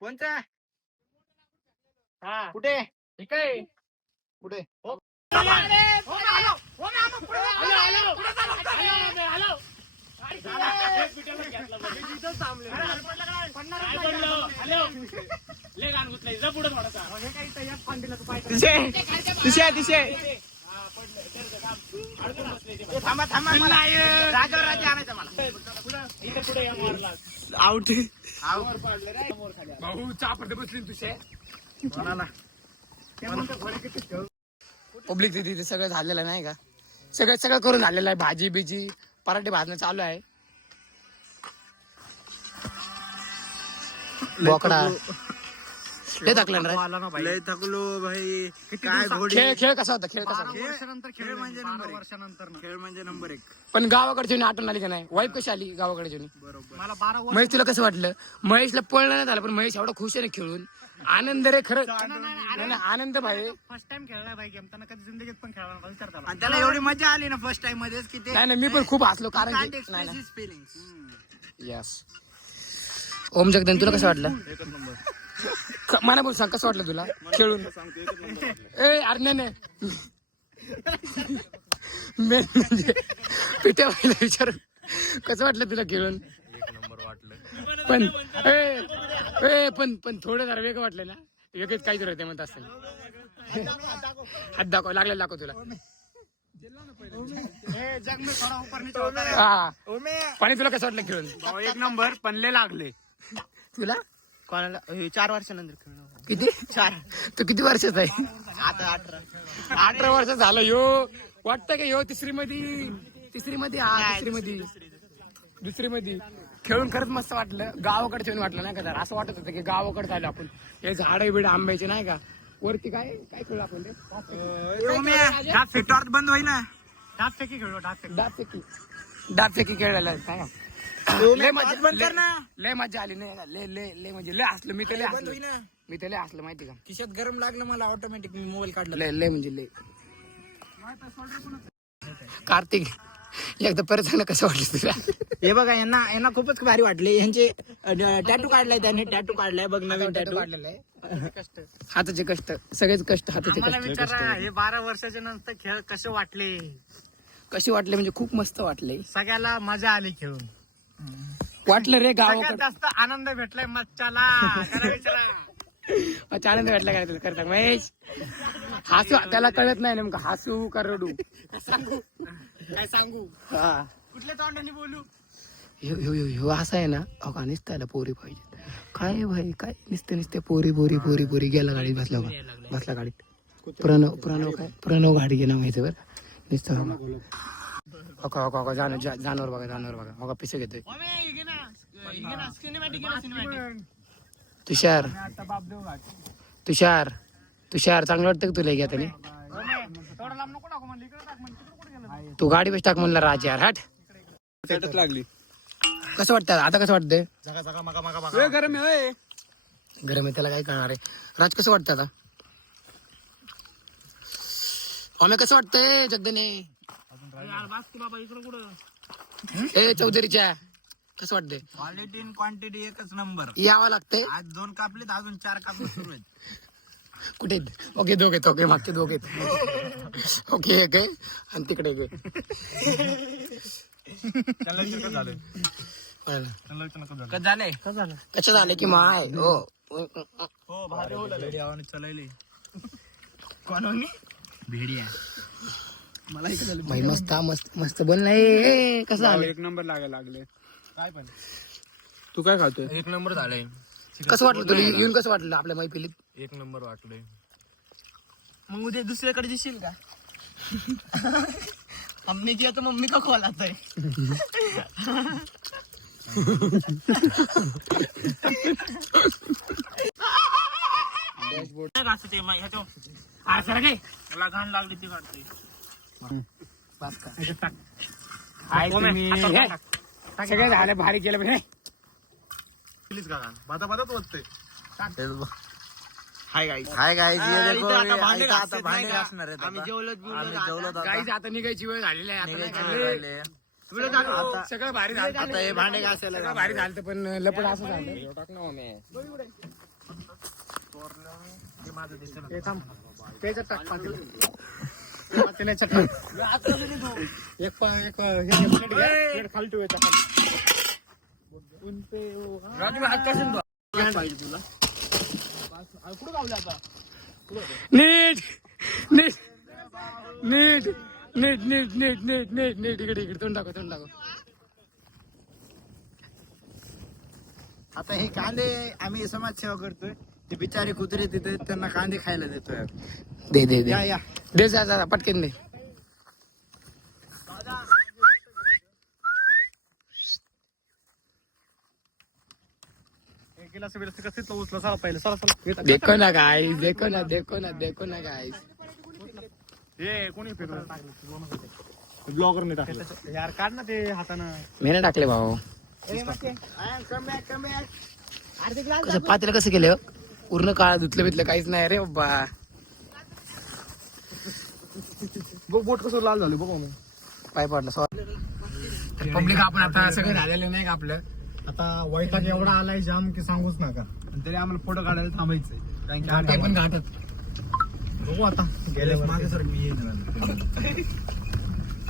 कोणता? हा कुठे? ठीक आहे. कुठे? थांबा मला राजावर राजा आणायचं मला. आउट भाऊ चापडते बसली तुझे. पब्लिक तिथे सगळं झालेलं नाही का. सगळं करून झालेलं आहे. भाजी बिजी पराठे भाजणं चालू आहे. बोकडा लय थकला ना रे. लय थकलो भाई. काय घोडी. खेळ कसा होता. खेळ खेळ म्हणजे नंबर 1. पण गावाकडची आठवण आली का नाही. वाईफ कशी आली गावाकडची. बरोबर. मला 12 वर्ष. महेश तुला कसं वाटलं. महेशला पळणं नाही झालं पण महेश एवढा खुश आहे ना खेळून. आनंद रे खरं. आनंद भाई. फर्स्ट टाइम खेळलाय बाई गेम. त्यांना कधी जिंदगीत पण खेळला नव्हता. विचार त्याला. आणि त्याला एवढी मजा आली ना फर्स्ट टाइम मध्येच की ते. नाही मी पण खूप हसलो कारण can't की express his feelings. यस. ओम जगदन तुला कसं वाटलं. मला बोल सांग कसं वाटलं तुला खेळून. ए अरे नाही मेन म्हणजे पिठ्या व्हायला विचार कसं वाटलं तुला खेळून. पण पण थोडं जरा वेगळं वाटलं ना. वेगळंच काहीतरी होते म्हणत असतं. हात दाखव तुला. हा पाणी तुला कसं वाटलं खेळून. एक नंबर पणले लागले तुला. कोणाला 4 वर्षानंतर खेळलो. किती 4. तू किती वर्षाचा आहे. आता 18 वर्ष झालं. यो वाटतं का यो तिसरी मध्ये दुसरी मध्ये खेळून खरंच मस्त वाटलं. गावाकडे येऊन वाटलं नाही का जरा. असं वाटत होतं की गावाकडे आलो आपण. हे झाडं बिड आंब्याचे नाही का. वरती काय काय खेळू आपण ते टॉर्च बंद होई ना. डाक फेकी खेळू डाक फेकी. डाबफेकी खेळायला काय लय मजा आली नाही का? लय म्हणजे लय असलं मी तर लय असलं माहिती का? खिशात गरम लागलं मला ऑटोमॅटिक मी मोबाईल काढला. लय म्हणजे लय. कार्तिक एकदा परत सांग कसं वाटलं तुला? हे बघा यांना खूपच भारी वाटले. यांचे टॅटू काढलाय त्याने. टॅटू काढलाय बघ, नवीन टॅटू काढलेलं आहे. हाताचे कष्ट, सगळेच कष्ट हाताचे मला कष्ट. विचारा हे 12 वर्षाच्या नंतर खेळ कसे वाटले. कसे वाटले म्हणजे खूप मस्त वाटले. सगळ्याला मजा आली खेळून. वाटलं रे सगळ्यात गावाकडे जास्त आनंद भेटलाय मच्छाला. खरं विचारा. आनंद भेटला काय तुला करता महेश? हसू त्याला कळत नाही नेमकं हसू का रडू. काय सांगू हा कुठल्या तोंडाने बोलू. ह्यो असं आहे ना. अहो का नुसत्याला पोरी पाहिजे. काय भाई काय नुसते पोरी गेला गाडीत बसला गाडीत. प्रणव गाडी गेला माहिती बरं नुसतं. जानवर बघा हो का पिसे घेतोय. तुषार चांगलं वाटतं का तुला घ्या त्याने? तू गाडी बेस टाक म्हणला राज यार. हट लागली. कसं वाटतं आता? कसं वाटतंय? गरम आहे. गरम आहे त्याला काय करणार आहे. राज कसं वाटतं आता? आम्ही कसं वाटतंय जगदने? ए चौधरीच्या कसं वाटतंय? क्वालिटी इन क्वांटिटी एकच नंबर. यावं लागतंय. आज 2 कापलेत, अजून 4 कापले सुरू आहेत. कुठे? ओके दोघे ओके मागचे दोघे ओके एक आहे आणि तिकडे एक आहे. झालंय कशा झाले की माय हो भेडिया. भाई मस्त बोल नाही. कसं झालं? एक नंबर लागायला लागले. काय पण तू काय खातोय? एक नंबर झालंय. कसं वाटलं तुला येऊन? कसं वाटलं आपल्या मैफिलीत? एक नंबर वाटलंय. मग उद्या दुसऱ्याकडे दिसेल का? हमने किया तो मम्मी का कॉल आता है. घाण लागली ती वाटते. सगळे झालं भारी केलं पण प्लीज का घाण बादाबादाच वाटतंय. हाय गाईज आता भांडे घासणार आहेत. आम्ही जेवलो काही आता निघायची वेळ झालेली आहे. आता नाही का? सगळं भारी झालं. आता हे भांडे घासायला सगळं भारी झालं पण लपड असं झालं. त्याच्यात टाक पातेलं. पातेल्याच्यात टाक. एक प्लेट खाली ठेव याच्या खाली. नीट इकडे तोंड टाको. आता हे कांदे आम्ही समाजसेवा करतोय. ते बिचारे कुत्रे तिथे त्यांना कांदे खायला देतोय. दे या दे जा पटकन दे. गिलास बिलास कसं उचला सारा पहिलं सारा देखो ना गाइस. हे कोणी ब्लॉगर नाही टाकलं यार. काढ ना ते हातानं. मी नाही टाकले भाऊ. कसं पातेलं कसं केलं? पूर्ण काळा धुतलं बितलं काहीच नाही रे बाबा. बोट कसं लाल झालं बघ. पाय पडलं सॉरी. पब्लिक आपण आता सगळं झालेलं नाही का आपलं? आता वैताग एवढा आलाय जाम की सांगूच नका. तरी आम्हाला फोटो काढायला थांबायचंय. ते पण घाटत. बघू आता गेल्यावर माझ्यासारखं मी येईन.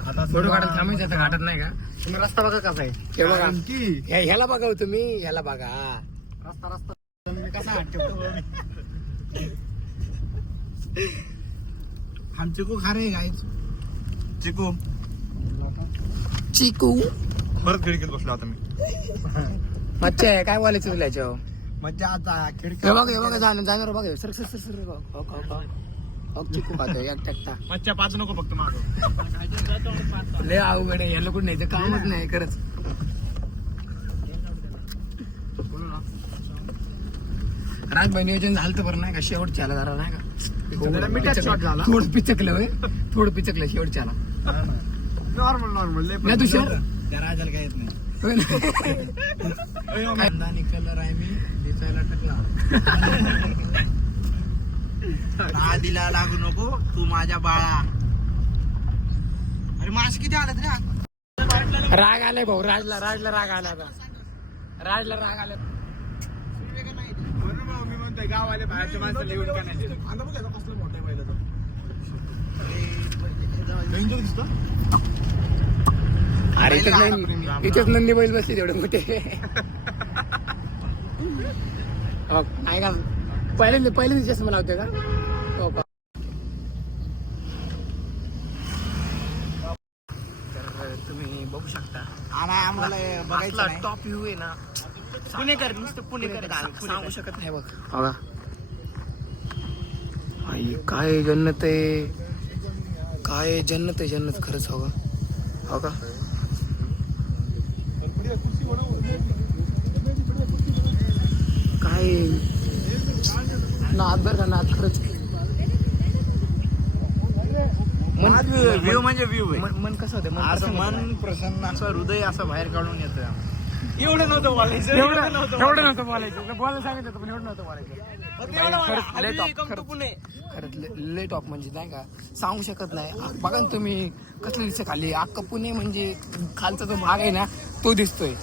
आता फोटो काढत थांबायचं आता घाटत नाही का? तुम्ही रस्ता बघा कसा आहे. हे बघा की ह्याला बघा हो तुम्ही. ह्याला बघा. रस्ता मी कसा हात ठेवतो. हम चिकू खा रहे गाईज. चिकू परत खिडकीत बसलो आता मी. मच्छा आहे काय बोलायचं तुला याच्यावर? मजा आता खिडकी. हे बघा जाणार बघा. सर चिकू खातोय एकटा. मच्छा पाच नको फक्त मागं. लय अवघड आहे. याला कुठं न्यायचं कामच नाही खरंच. राजभाई नियोजन झालं तर बरं नाही का शेवटच्याला जरा नाही का मिठात shot झाला. थोडं पिचकलं होय थोडं पिचकलं शेवटच्याला नॉर्मल नाही तुषार त्या राजाला काय येत नाही होय ना? खानदानी कलर आहे मी दिसायला टकला आधीला लागू नको तू माझ्या बाळा अरे मास किती आला रे राग आलाय भाऊ राजला राग आला आता राजला राग आला मी म्हणतोय गावाले बाहेरच्या माणसं लिहून का नाही दिलं? अरे इथेच नंदी बैल बसते तेवढे मोठे हो, आहे का पहिल्यांदा चष्मा लावते का हो का तर तुम्ही बघू शकता आणि आम्हाला बघायचं टॉप व्ह्यू आहे ना पुणेकर नुसतं पुणेकर सांगू शकत नाही बघ हो का आई काय जन्नत आहे काय जन्नत आहे जन्नत खरंच हो का हो का काय नाद बरं का नाद खरंच व्ह्यू म्हणजे व्ह्यू मन कसं होतं असं मन प्रसन्न असं हृदय असं बाहेर काढून येतं एवढं नव्हतं बोलायचं एवढं नव्हतं बोलायचं बोलायला सांगितलं होतं पण एवढं नव्हतं बोलायचं खरंच ले टॉप म्हणजे नाही का सांगू शकत नाही बघा ना तुम्ही कसलं दिसतं खाली अख्खं पुणे म्हणजे खालचा जो भाग आहे ना तो दिसतोय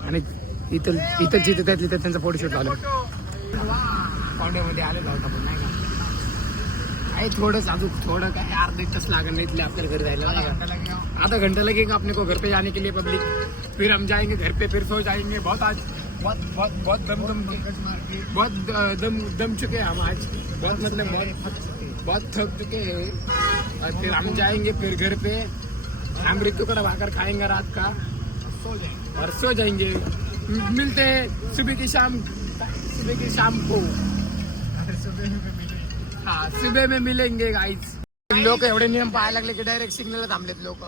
आणि इथं जिथे त्यातली त्यांचा फोटोशूट झालं पावड्यामध्ये आलेला होता पण नाही का आहे थोडंच अजून थोडं काय अर्धा तास लागेल नाही इथले आपल्याला घर जायला नाही का आधा घंटा लगेगा अपने को घर पे जाने के लिए पब्लिक फिर हम जाएंगे घर पे फिर सो जाएंगे बहुत आज बहुत दम चुके हैं हम आज बहुत मतलब बहुत थक चुके हैं और फिर हम जाएंगे फिर घर पे हम ऋतु का भाकर खाएंगे रात का और सो जाएंगे मिलते हैं सुबह की शाम को हाँ सुबह में मिलेंगे गाइस लोक एवढे नियम पाहायला लागले की डायरेक्ट सिग्नलला थांबलेत लोक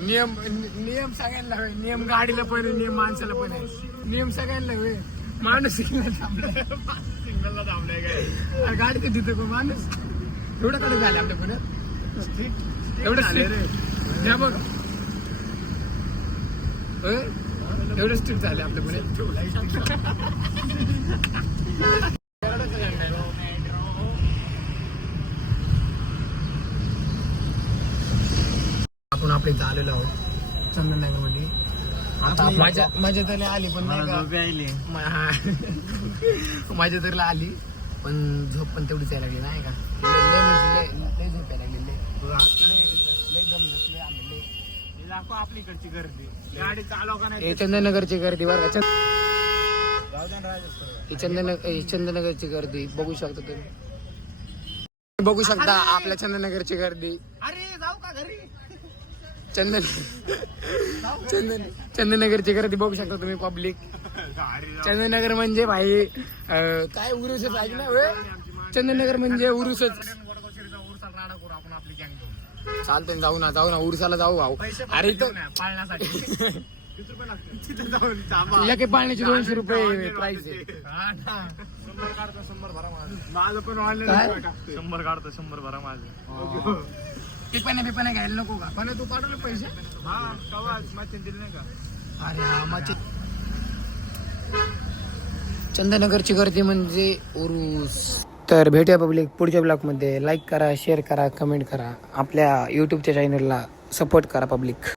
नियम सगळ्यांना हवे नियम गाडीला पण आहे नियम माणसाला पण आहे नियम सगळ्यांना हवे माणूस सिग्नलला थांबलाय काय गाडी तर तिथं पण माणूस एवढं कडे झाले आपल्या पुण्यात एवढं रे बघ एवढं स्ट्रिक्ट झाले आपल्या पुण्यात आपण आपल्या इथं आलेलो आहोत चंदननगर मध्ये आता माझ्या तरी आली पण नाही का माझ्या तरीला आली पण झोप पण तेवढीच यायला लागली नाही का लय झोप यायला लागली लय जमलं आम्ही दाखव आपलीकडची गर्दी गाडी चालव का नाही हे चंदननगरची गर्दी बरं का चंदननगरची गर्दी बघू शकता तुम्ही बघू शकता आपल्या चंदननगरची गर्दी अरे जाऊ का घरी चंदननगरची गर्दी बघू शकता तुम्ही पब्लिक चंदननगर म्हणजे भाई काय उरुसच आहे ना चंदननगर म्हणजे उरुसच आपण आपली गँग घेऊन चालतंय जाऊ ना उरुसाला जाऊ भाऊ अरे इथं पाळण्यासाठी तिथे जाऊन एके पाण्याचे 200 रुपये प्राइस आहे 100 काढतो 100 भरा माझं माझं पण काय? ऑनलाईन 100 काढतो 100 भरा माझं पिपाने घ्यायला नको का पण तू पाठवले पैसे हा कवाच मग दिले नाही का अरे हा माझे चंदननगरची गर्दी म्हणजे उरूस तर भेटूया पब्लिक पुढच्या ब्लॉगमध्ये लाईक करा शेअर करा कमेंट करा आपल्या यूट्यूबच्या चॅनलला सपोर्ट करा पब्लिक